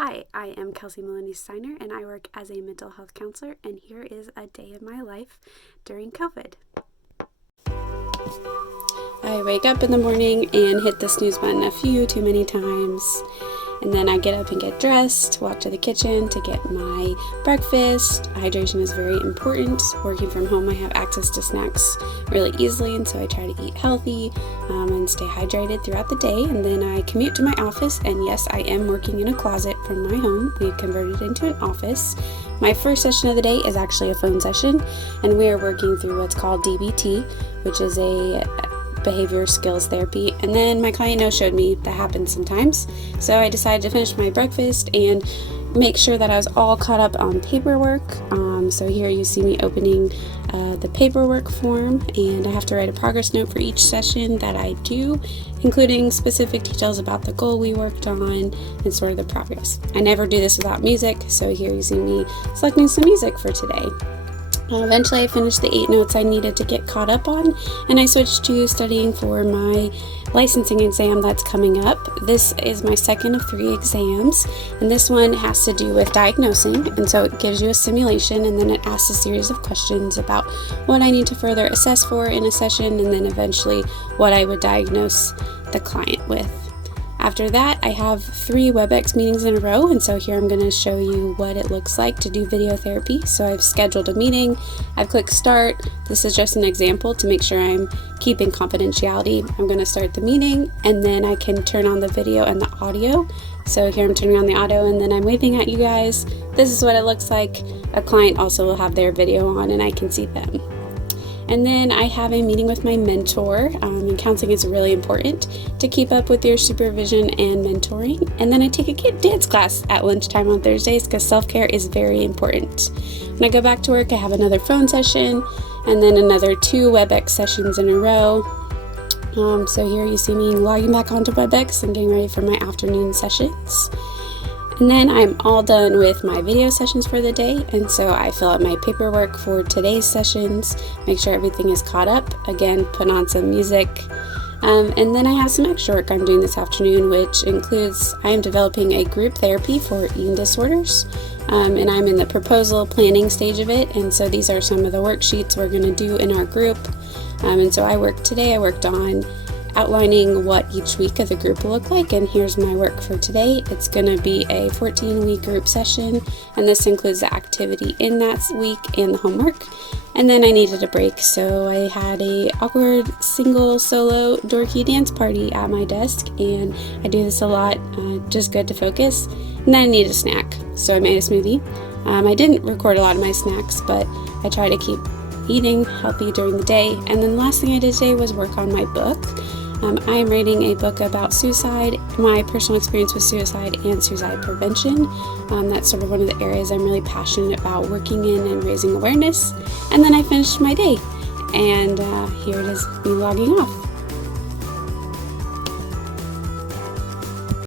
Hi, I am Kelsey Maloney-Steiner and I work as a mental health counselor, and here is a day of my life during COVID. I wake up in the morning and hit the snooze button a few too many times. And then I get up and get dressed, walk to the kitchen to get my breakfast. Hydration is very important. Working from home, I have access to snacks really easily, and so I try to eat healthy and stay hydrated throughout the day. And then I commute to my office, and yes, I am working in a closet from my home. We've converted it into an office. My first session of the day is actually a phone session, and we are working through what's called DBT, which is a behavior skills therapy. And then my client no-showed me. That happens sometimes, so I decided to finish my breakfast and make sure that I was all caught up on paperwork. So here you see me opening the paperwork form, and I have to write a progress note for each session that I do, including specific details about the goal we worked on and sort of the progress. I never do this without music, so here you see me selecting some music for today. Eventually I finished the 8 notes I needed to get caught up on, and I switched to studying for my licensing exam that's coming up. This is my second of 3 exams, and this one has to do with diagnosing, and so it gives you a simulation, and then it asks a series of questions about what I need to further assess for in a session, and then eventually what I would diagnose the client with. After that, I have 3 WebEx meetings in a row, and so here I'm going to show you what it looks like to do video therapy. So I've scheduled a meeting, I've clicked start. This is just an example to make sure I'm keeping confidentiality. I'm going to start the meeting, and then I can turn on the video and the audio. So here I'm turning on the audio, and then I'm waving at you guys. This is what it looks like. A client also will have their video on, and I can see them. And then I have a meeting with my mentor, and counseling is really important to keep up with your supervision and mentoring. And then I take a kid dance class at lunchtime on Thursdays because self-care is very important. When I go back to work, I have another phone session and then another 2 WebEx sessions in a row. So here you see me logging back onto WebEx and getting ready for my afternoon sessions. And then I'm all done with my video sessions for the day, and so I fill out my paperwork for today's sessions, make sure everything is caught up, again, put on some music, and then I have some extra work I'm doing this afternoon, which includes I am developing a group therapy for eating disorders, and I'm in the proposal planning stage of it, and so these are some of the worksheets we're going to do in our group. And so I worked on outlining what each week of the group will look like, and here's my work for today. It's going to be a 14-week group session, and this includes the activity in that week and the homework. And then I needed a break, so I had a awkward single solo dorky dance party at my desk, and I do this a lot, just good to focus. And then I needed a snack, so I made a smoothie. I didn't record a lot of my snacks, but I try to keep eating healthy during the day. And then the last thing I did today was work on my book. I am writing a book about suicide, my personal experience with suicide and suicide prevention. That's sort of one of the areas I'm really passionate about working in and raising awareness. And then I finished my day, and here it is me logging off.